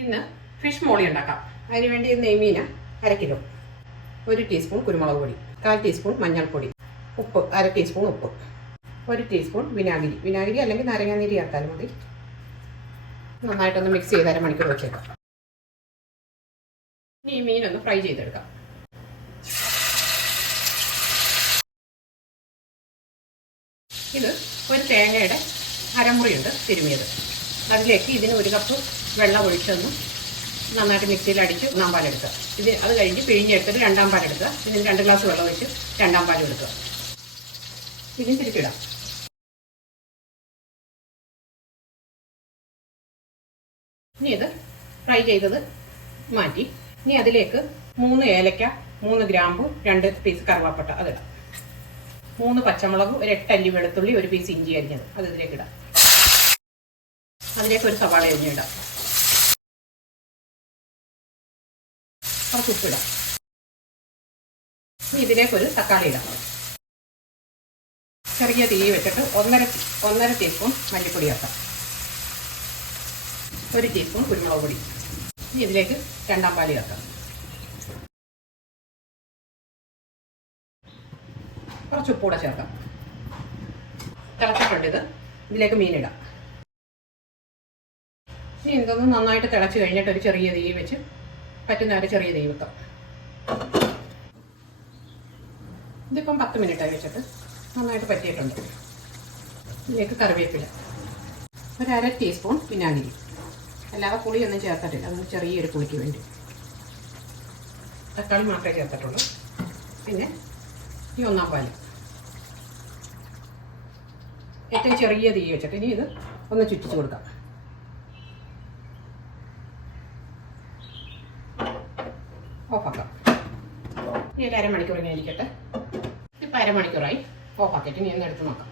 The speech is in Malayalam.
ഇന്ന് ഫിഷ് മോളി ഉണ്ടാക്കാം. അതിന് വേണ്ടി നെയ്മീന അര കിലോ. ഒരു ടീസ്പൂൺ കുരുമുളക് പൊടി കാൽ ടീസ്പൂൺ മഞ്ഞൾപ്പൊടി ഉപ്പ് അര ടീസ്പൂൺ ഉപ്പ് ഒരു ടീസ്പൂൺ വിനാഗിരി. വിനാഗിരി അല്ലെങ്കിൽ നാരങ്ങാനീര് ചേർത്താലും മതി. നന്നായിട്ടൊന്ന് മിക്സ് ചെയ്ത് അരമണിക്കൂർ വെച്ചേക്കാം. ഇനി ഈ മീനൊന്ന് ഫ്രൈ ചെയ്തെടുക്കാം. ഇത് ഒരു തേങ്ങയുടെ അരമുറിയുണ്ട് തിരുമിയത്. അതിലേക്ക് ഇതിന് ഒരു കപ്പ് വെള്ളം ഒഴിച്ചൊന്ന് നന്നായിട്ട് മിക്സിയിൽ അടിച്ച് ഒന്നാം പാലെടുക്കുക. ഇത് അത് കഴിഞ്ഞ് പിഴിഞ്ഞെടുത്തിട്ട് രണ്ടാം പാലെടുക്കുക. ഇതിന് രണ്ട് ഗ്ലാസ് വെള്ളം ഒഴിച്ച് രണ്ടാം പാൽ എടുക്കുക ഇതും തിരിച്ചിടാം ഇനി ഇത് ഫ്രൈ ചെയ്തത് മാറ്റി. ഇനി അതിലേക്ക് മൂന്ന് ഏലക്ക മൂന്ന് ഗ്രാമ്പു രണ്ട് പീസ് കറുവാപ്പട്ട അതിടാം. മൂന്ന് പച്ചമുളകും ഒരു എട്ടല്ലി വെളുത്തുള്ളി ഒരു പീസ് ഇഞ്ചി അരിഞ്ഞത്. അത് ഇതിലേക്ക് ഇടാം. അതിലേക്ക് ഒരു സവാള അരിഞ്ഞിടാം കുറച്ച് ഉപ്പിടാം. ഇനി ഇതിലേക്ക് ഒരു തക്കാളി ഇടാം. ചെറിയ തീ വെച്ചിട്ട് ഒന്നര ഒന്നര ടീസ്പൂൺ മല്ലിപ്പൊടി ആക്കാം ഒരു ടീസ്പൂൺ കുരുമുളക് പൊടി. ഇനി ഇതിലേക്ക് രണ്ടാം പാലി ആക്കാം കുറച്ച് ഉപ്പൂടെ ചേർക്കാം. തിളച്ചിട്ടുണ്ട് ഇത്. ഇതിലേക്ക് മീനിടാം ഇനി ഇതൊന്ന് നന്നായിട്ട് തിളച്ച് കഴിഞ്ഞിട്ട് ഒരു ചെറിയ തീ വെച്ച് പറ്റുന്ന ഒരു ചെറിയ ദൈവത്വം. ഇതിപ്പം പത്ത് മിനിറ്റായി വെച്ചിട്ട് നന്നായിട്ട് പറ്റിയിട്ടുണ്ട്. ഇതിലേക്ക് കറിവേപ്പില. ഒരു അര ടീസ്പൂൺ വിനാഗിരി. അല്ലാതെ പുളിയൊന്നും ചേർത്തിട്ടില്ല. അതൊന്ന് ചെറിയൊരു പുളിക്ക് വേണ്ടി. തക്കാളി മാത്രമേ ചേർത്തിട്ടുള്ളൂ. പിന്നെ ഈ ഒന്നാം പാൽ. ഏറ്റവും ചെറിയ തീ വെച്ചിട്ട് ഇനി ഇത് ഒന്ന് ചുറ്റിച്ച് കൊടുക്കാം. ഓഫാക്കാം. ഇനി ഒരു അരമണിക്കൂർ ഇങ്ങനെ ഇരിക്കട്ടെ. ഇപ്പം അരമണിക്കൂറായി. ഓഫാക്കിയിട്ട് ഇനി ഒന്ന് എടുത്ത് നോക്കാം.